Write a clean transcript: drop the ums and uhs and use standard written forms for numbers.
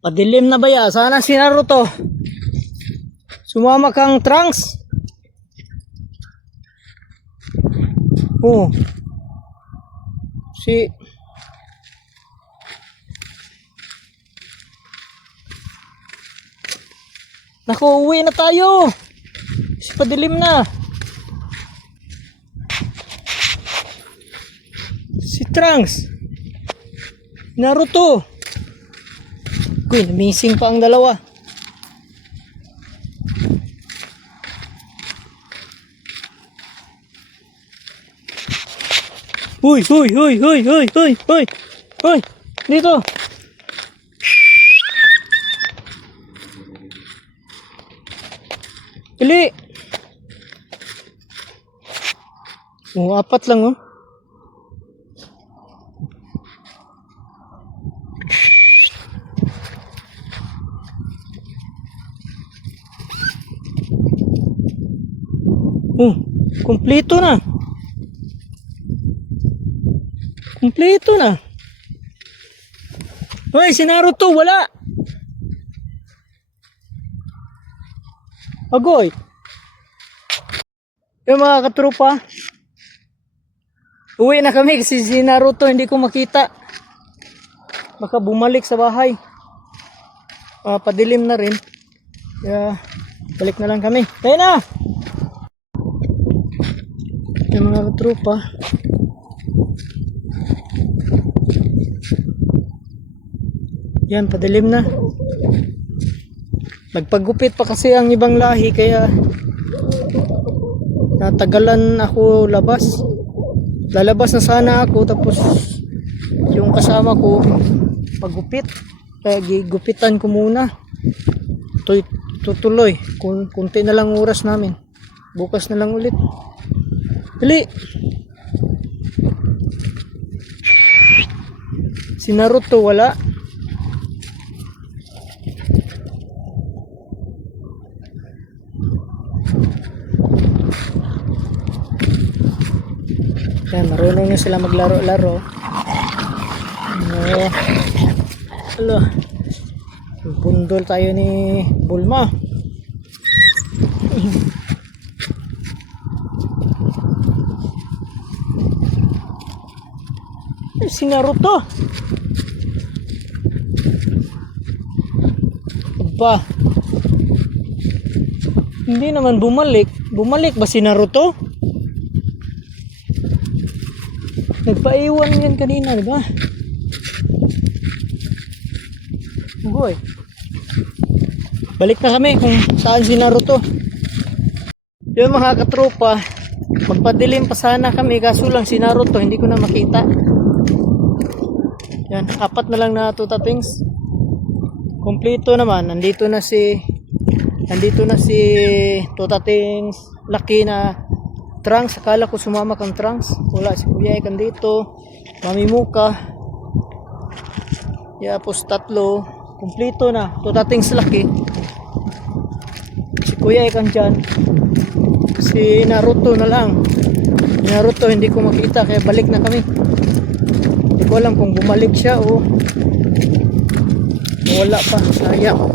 Padilim na ba ya? Sana si Naruto. Sumama kang Trunks. Oh. Si Naku, uwi na tayo. Si padilim na. Si Trunks. Naruto. Uy, missing pa ang dalawa. Uy, uy, uy, uy, uy, uy, uy, uy, dito. Pili. Oh, apat lang oh. Oh, kumpleto na. Kumpleto na. Hoy, si Naruto wala. Agoy. Yung mga katrupa, uwi na kami kasi si Naruto hindi ko makita. Baka bumalik sa bahay. Padilim na rin. Kaya balik na lang kami. Tayo na! Yung mga katrupa, yan, padilim na. Nagpagupit pa kasi ang ibang lahi kaya natagalan ako labas. Lalabas na sana ako tapos yung kasama ko pagupit. Kaya gigupitan ko muna. Tutuloy. Kunti na lang oras namin. Bukas na lang ulit. Dali. Si Naruto wala. Yan, marunong na sila maglaro-laro. Hello. Bundol tayo ni Bulma. Si Naruto. Aba. Hindi naman bumalik. Bumalik ba si Naruto? Nagpaiwan yan kanina, di ba? Boy. Balik na kami kung saan si Naruto. Yung mga katropa, magpadilim pa sana kami kaso lang si Naruto hindi ko na makita. Yan, apat na lang na Tota Things. Kompleto naman. Nandito na si Tota Things. Lucky na Trunks. Akala ko sumama kang Trunks. Wala, si Kuya ikan dito. Mami Muka. Yapos tatlo. Kompleto na. Tota Things Lucky. Si Kuya ikan dyan. Si Naruto na lang. Naruto hindi ko makita kaya balik na kami. Hindi ko alam kung bumalik siya o wala pa, sayang.